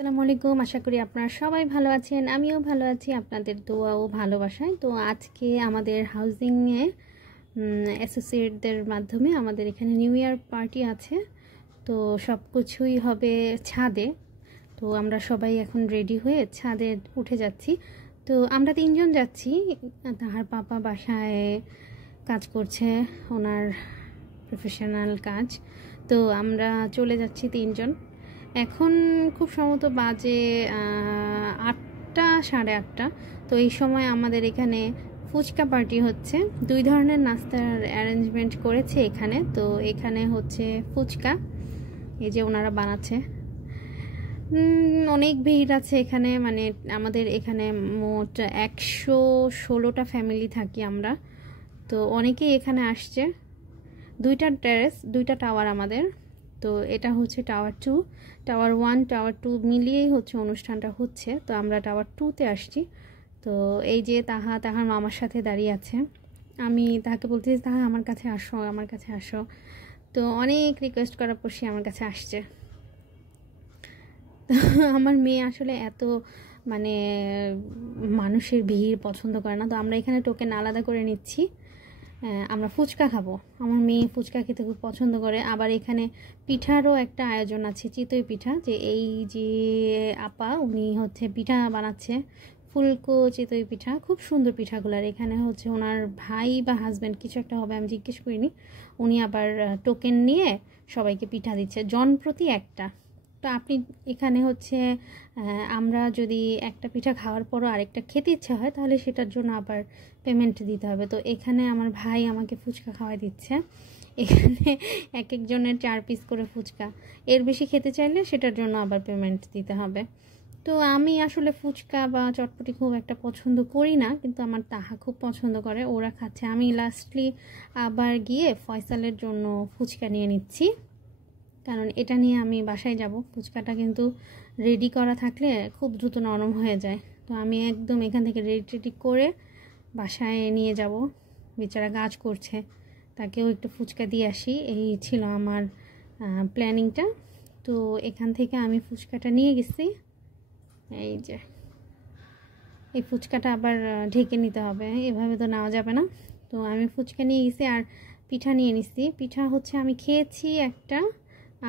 আসসালামু আলাইকুম। আশা করি আপনারা সবাই ভালো আছেন। আমিও ভালো আছি আপনাদের দোয়া ও ভালোবাসায়। তো আজকে আমাদের হাউজিংয়ে অ্যাসোসিয়েটদের মাধ্যমে আমাদের এখানে নিউ ইয়ার পার্টি আছে। তো সব কিছুই হবে ছাদে। তো আমরা সবাই এখন রেডি হয়ে ছাদে উঠে যাচ্ছি। তো আমরা তিনজন যাচ্ছি। তাহার পাপা বাসায় কাজ করছে, ওনার প্রফেশনাল কাজ। তো আমরা চলে যাচ্ছি তিনজন। এখন খুব সম্ভবত বাজে 8টা, সাড়ে 8টা। তো এই সময় আমাদের এখানে ফুচকা পার্টি হচ্ছে। 2 ধরনের নাস্তার অ্যারেঞ্জমেন্ট করেছে এখানে। তো এখানে হচ্ছে ফুচকা, এই যে ওনারা বানাচ্ছে। অনেক ভিড় আছে এখানে, মানে আমাদের এখানে মোট 116টা ফ্যামিলি থাকি আমরা। তো অনেকেই এখানে আসছে। 2টা টেরেস, 2টা টাওয়ার আমাদের। তো এটা হচ্ছে টাওয়ার 2, টাওয়ার 1, টাওয়ার 2 মিলিয়েই হচ্ছে অনুষ্ঠানটা হচ্ছে। তো আমরা টাওয়ার 2তে আসছি। তো এই যে তাহার মামার সাথে দাঁড়িয়ে আছে। আমি তাহাকে বলতেছি, তাহা আমার কাছে আসো, আমার কাছে আসো। তো অনেক রিকোয়েস্ট করার পর সে আমার কাছে আসছে। তো আমার মেয়ে আসলে এত মানে মানুষের ভিড় পছন্দ করে না। তো আমরা এখানে টোকেন আলাদা করে নিচ্ছি। আমরা ফুচকা খাবো। আমার মেয়ে ফুচকা খেতে খুব পছন্দ করে। আবার এখানে পিঠারও একটা আয়োজন আছে, চিতই পিঠা। যে এই যে আপা, উনি হচ্ছে পিঠা বানাচ্ছে, ফুলকো চিতই পিঠা। খুব সুন্দর পিঠাগুলার। এখানে হচ্ছে ওনার ভাই বা হাজব্যান্ড কিছু একটা হবে, আমি জিজ্ঞেস করিনি। উনি আবার টোকেন নিয়ে সবাইকে পিঠা দিচ্ছে, জনপ্রতি একটা। তো আপনি এখানে হচ্ছে আমরা যদি একটা পিঠা খাওয়ার পরও আরেকটা খেতে ইচ্ছা হয়, তাহলে সেটার জন্য আবার পেমেন্ট দিতে হবে। তো এখানে আমার ভাই আমাকে ফুচকা খাওয়াই দিচ্ছে। এখানে এক একজনের 4 পিস করে ফুচকা। এর বেশি খেতে চাইলে সেটার জন্য আবার পেমেন্ট দিতে হবে। তো আমি আসলে ফুচকা বা চটপটি খুব একটা পছন্দ করি না, কিন্তু আমার তাহা খুব পছন্দ করে, ওরা খাচ্ছে। আমি লাস্টলি আবার গিয়ে ফয়সালের জন্য ফুচকা নিয়ে নিচ্ছি, কারণ এটা নিয়ে আমি বাসায় যাব। ফুচকাটা কিন্তু রেডি করা থাকলে খুব দ্রুত নরম হয়ে যায়। তো আমি একদম এখান থেকে রেডি করে বাসায় নিয়ে যাব। বেচারা কাজ করছে, তাকেও একটু ফুচকা দিয়ে আসি, এই ছিল আমার প্ল্যানিংটা। তো এখান থেকে আমি ফুচকাটা নিয়ে গেছি। এই যে এই ফুচকাটা আবার ঢেকে নিতে হবে, এভাবে তো নেওয়া যাবে না। তো আমি ফুচকা নিয়ে গেছি আর পিঠা নিয়ে নিছি। পিঠা হচ্ছে আমি খেয়েছি একটা,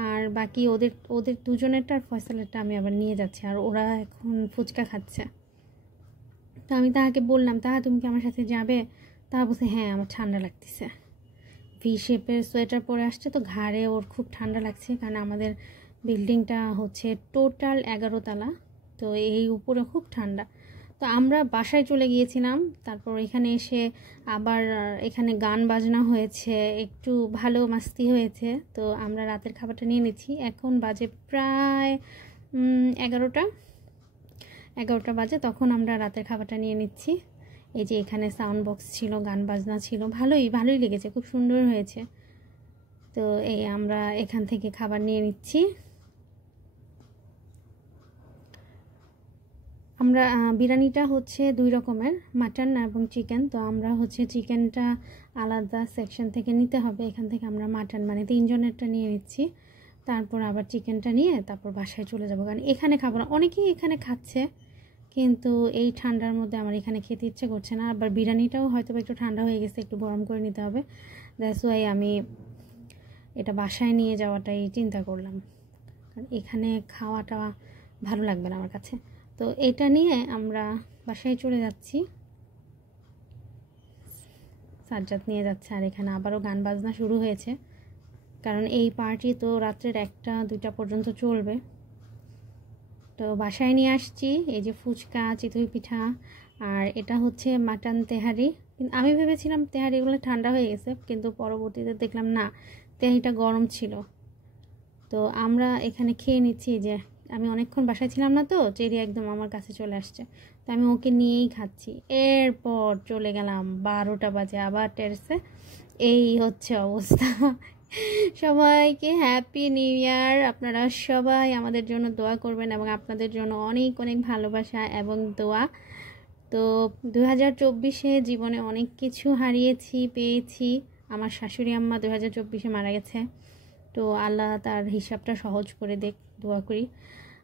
আর বাকি ওদের ওদের দুজনেরটা আর ফয়সালেরটা আমি আবার নিয়ে যাচ্ছি। আর ওরা এখন ফুচকা খাচ্ছে। তো আমি তাহাকে বললাম, তাহা তুমি কি আমার সাথে যাবে? তাহা বলছে হ্যাঁ, আমার ঠান্ডা লাগতেছে। ভি শেপের সোয়েটার পরে আসছে, তো ঘাড়ে ওর খুব ঠান্ডা লাগছে, কারণ আমাদের বিল্ডিংটা হচ্ছে টোটাল 11 তলা। তো এই উপরে খুব ঠান্ডা। তো আমরা বাসায় চলে গিয়েছিলাম। তারপর এখানে এসে আবার এখানে গান বাজনা হয়েছে, একটু ভালো মাস্তি হয়েছে। তো আমরা রাতের খাবারটা নিয়ে নিচ্ছি। এখন বাজে প্রায় 11টা বাজে, তখন আমরা রাতের খাবারটা নিয়ে নিচ্ছি। এই যে এখানে সাউন্ড বক্স ছিল, গান বাজনা ছিল, ভালোই লেগেছে, খুব সুন্দর হয়েছে। তো এই আমরা এখান থেকে খাবার নিয়ে নিচ্ছি। আমরা বিরিয়ানিটা হচ্ছে 2 রকমের, মাটন এবং চিকেন। তো আমরা হচ্ছে চিকেনটা আলাদা সেকশন থেকে নিতে হবে। এখান থেকে আমরা মাটন মানে 3 জনেরটা নিয়ে নিচ্ছি। তারপর আবার চিকেনটা নিয়ে তারপর বাসায় চলে যাব, কারণ এখানে খাবো না। অনেকেই এখানে খাচ্ছে, কিন্তু এই ঠান্ডার মধ্যে আমার এখানে খেতে ইচ্ছে করছে না। আবার বিরিয়ানিটাও হয়তো একটু ঠান্ডা হয়ে গেছে, একটু গরম করে নিতে হবে। দ্যাটস ওয়াই আমি এটা বাসায় নিয়ে যাওয়াটাই চিন্তা করলাম, কারণ এখানে খাওয়াটা ভালো লাগবে না আমার কাছে। তো এটা নিয়ে আমরা বাসায় চলে যাচ্ছি। সাজ্জাদ নিয়ে যাচ্ছে। আর এখানে আবারও গান বাজনা শুরু হয়েছে, কারণ এই পার্টি তো রাত্রের 1টা 2টা পর্যন্ত চলবে। তো বাসায় নিয়ে আসছি এই যে ফুচকা, চিতই পিঠা, আর এটা হচ্ছে মাটন তেহারি। কিন্তু আমি ভেবেছিলাম তেহারিগুলো ঠান্ডা হয়ে গেছে, কিন্তু পরবর্তীতে দেখলাম না, তেহারিটা গরম ছিল। তো আমরা এখানে খেয়ে নিচ্ছি। যে আমি অনেকক্ষণ বাসায় ছিলাম না, তো চেরি একদম আমার কাছে চলে আসছে, তো আমি ওকে নিয়েই খাচ্ছি। এরপর চলে গেলাম 12টা বাজে আবার টেরেসে। এই হচ্ছে অবস্থা। সবাইকে হ্যাপি নিউ ইয়ার। আপনারা সবাই আমাদের জন্য দোয়া করবেন, এবং আপনাদের জন্য অনেক অনেক ভালোবাসা এবং দোয়া। তো 2024-এ জীবনে অনেক কিছু হারিয়েছি, পেয়েছি। আমার শাশুড়ি আম্মা 2024-এ মারা গেছে। তো আল্লাহ তার হিসাবটা সহজ করে দেখ, দোয়া করি।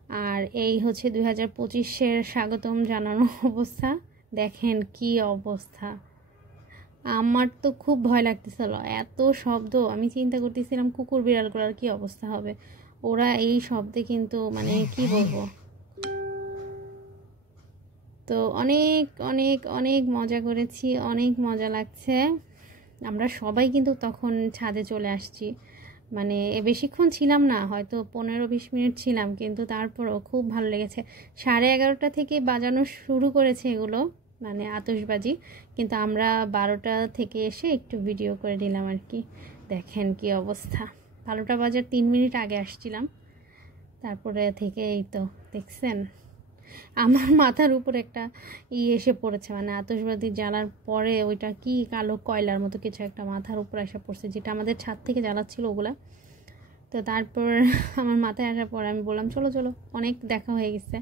আর এই হচ্ছে 2025-এর স্বাগতম জানানো অবস্থা। দেখেন কি অবস্থা, আমার তো খুব ভয় লাগতেছিল, এত শব্দ। আমি চিন্তা করতেছিলাম কুকুর বিড়ালগুলোর কি অবস্থা হবে, ওরা এই শব্দে কিন্তু মানে কি বলবো। তো অনেক অনেক অনেক মজা করেছি, অনেক মজা লাগছে। আমরা সবাই কিন্তু তখন ছাদে চলে আসছি, মানে বেশিক্ষণ ছিলাম না, হয়তো 15-20 মিনিট ছিলাম, কিন্তু তারপরও খুব ভালো লেগেছে। 11:30 থেকে বাজানো শুরু করেছে এগুলো, মানে আতশবাজি, কিন্তু আমরা 12টা থেকে এসে একটু ভিডিও করে নিলাম আর কি। দেখেন কি অবস্থা, 12টা বাজার 3 মিনিট আগে আসছিলাম, তারপরে থেকে এই তো দেখছেন আমার মাথার উপর একটা এসে পড়েছে, মানে আতশবাজি জ্বালার পরে ওইটা কি কালো কয়লার মতো কিছু একটা মাথার উপর এসে পড়ছে, যেটা আমাদের ছাদ থেকে জ্বালাচ্ছিল ওগুলা। তো তারপর আমার মাথায় আসার পর আমি বললাম চলো চলো, অনেক দেখা হয়ে গেছে,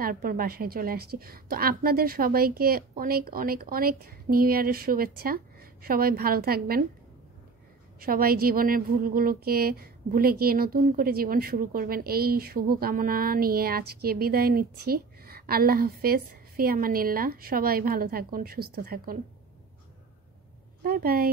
তারপর বাসায় চলে আসছি। তো আপনাদের সবাইকে অনেক অনেক অনেক নিউ ইয়ারের শুভেচ্ছা। সবাই ভালো থাকবেন, সবাই জীবনের ভুলগুলোকে ভুলে গিয়ে নতুন করে জীবন শুরু করবেন, এই শুভকামনা নিয়ে আজকে বিদায় নিচ্ছি। আল্লাহ হাফেজ, ফি আমানিল্লাহ। সবাই ভালো থাকুন, সুস্থ থাকুন, বাই বাই।